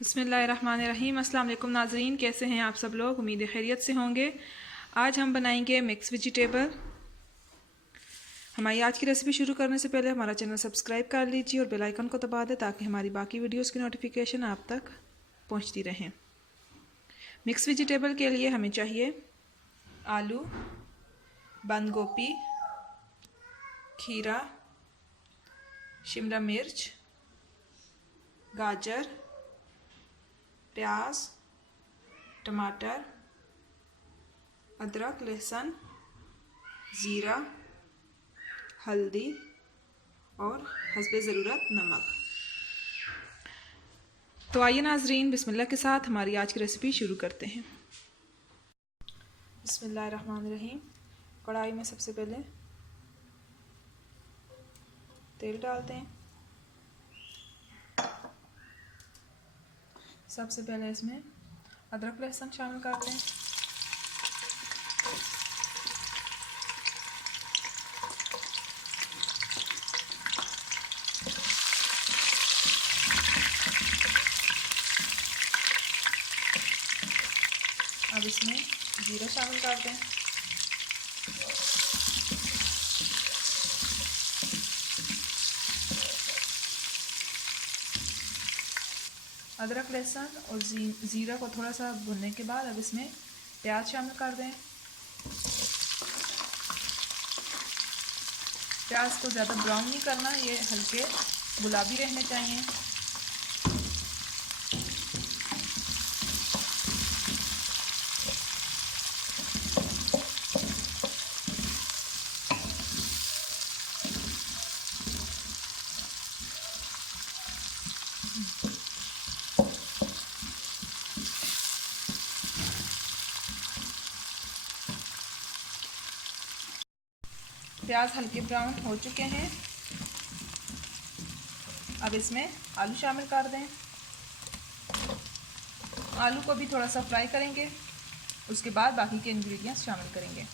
बिस्मिल्लाहिर्रहमानिर्रहीम। अस्सलाम वालेकुम नाज़रीन, कैसे हैं आप सब लोग? उम्मीद है खैरियत से होंगे। आज हम बनाएंगे मिक्स वेजिटेबल। हमारी आज की रेसिपी शुरू करने से पहले हमारा चैनल सब्सक्राइब कर लीजिए और बेल आइकन को दबा दें ताकि हमारी बाकी वीडियोस की नोटिफिकेशन आप तक पहुंचती रहें। मिक्स वेजिटेबल के लिए हमें चाहिए आलू, बंद गोभी, खीरा, शिमला मिर्च, गाजर, प्याज, टमाटर, अदरक, लहसुन, ज़ीरा, हल्दी और हस्बे ज़रूरत नमक। तो आइए नाजरीन, बिस्मिल्लाह के साथ हमारी आज की रेसिपी शुरू करते हैं। बिस्मिल्लाहिर्रहमानिर्रहीम। कढ़ाई में सबसे पहले तेल डालते हैं। सबसे पहले इसमें अदरक लहसुन शामिल करते हैं। अब इसमें जीरा शामिल करते हैं। अदरक लहसुन और ज़ीरा को थोड़ा सा भुनने के बाद अब इसमें प्याज शामिल कर दें। प्याज को ज़्यादा ब्राउन नहीं करना, ये हल्के गुलाबी रहने चाहिए। प्याज हल्के ब्राउन हो चुके हैं। अब इसमें आलू शामिल कर दें। आलू को भी थोड़ा सा फ्राई करेंगे, उसके बाद बाकी के इंग्रेडिएंट्स शामिल करेंगे।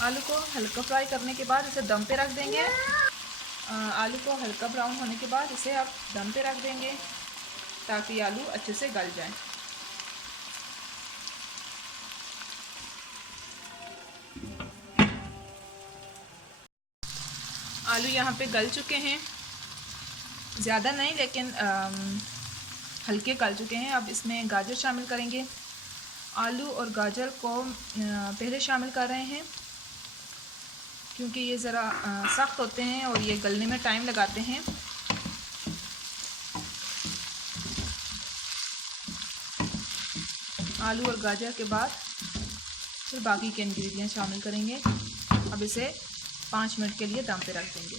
आलू को हल्का फ्राई करने के बाद इसे दम पे रख देंगे। आलू को हल्का ब्राउन होने के बाद इसे आप दम पे रख देंगे ताकि आलू अच्छे से गल जाए। आलू यहाँ पे गल चुके हैं, ज़्यादा नहीं लेकिन हल्के गल चुके हैं। अब इसमें गाजर शामिल करेंगे। आलू और गाजर को पहले शामिल कर रहे हैं क्योंकि ये ज़रा सख्त होते हैं और ये गलने में टाइम लगाते हैं। आलू और गाजर के बाद फिर बाकी के इंग्रेडिएंट शामिल करेंगे। अब इसे 5 मिनट के लिए दम पे रख देंगे।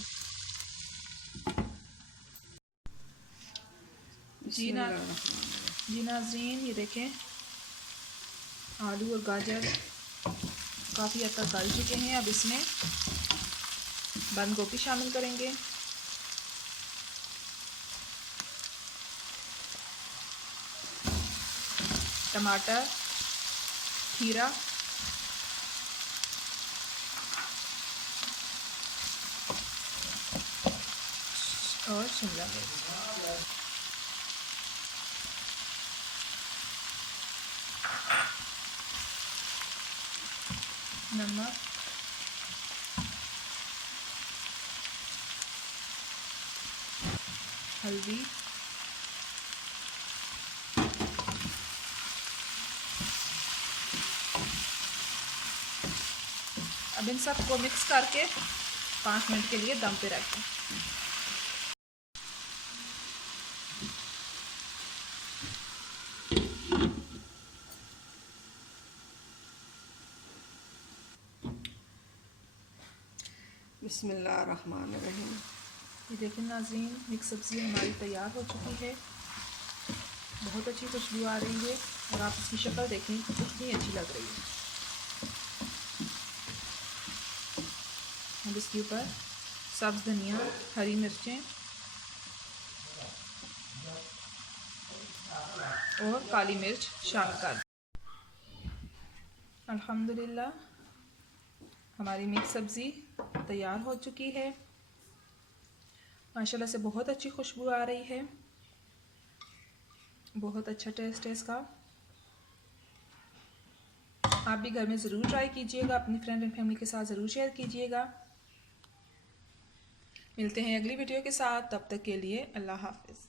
जी नाज़रीन, ये देखें आलू और गाजर काफ़ी हद तक गल चुके हैं। अब इसमें बंद गोभी शामिल करेंगे। टमाटर, खीरा और शिमला मिर्च। नमक, हल्दी, अब इन सब को मिक्स करके 5 मिनट के लिए दम पे रख दें। बिस्मिल्लाहिर्रहमानिर्रहीम। ये देखें नाज़रीन, मिक्स सब्ज़ी हमारी तैयार हो चुकी है। बहुत अच्छी खुशबू आ रही है और आप इसकी शक्ल देखें कितनी अच्छी लग रही है। अब इसके ऊपर सब्ज़ धनिया, हरी मिर्चें और काली मिर्च शामिल कर। अल्हम्दुलिल्लाह हमारी मिक्स सब्ज़ी तैयार हो चुकी है। माशाल्लाह से बहुत अच्छी खुशबू आ रही है, बहुत अच्छा टेस्ट है इसका। आप भी घर में ज़रूर ट्राई कीजिएगा, अपनी फ्रेंड एंड फैमिली के साथ ज़रूर शेयर कीजिएगा। मिलते हैं अगली वीडियो के साथ, तब तक के लिए अल्लाह हाफ़िज़।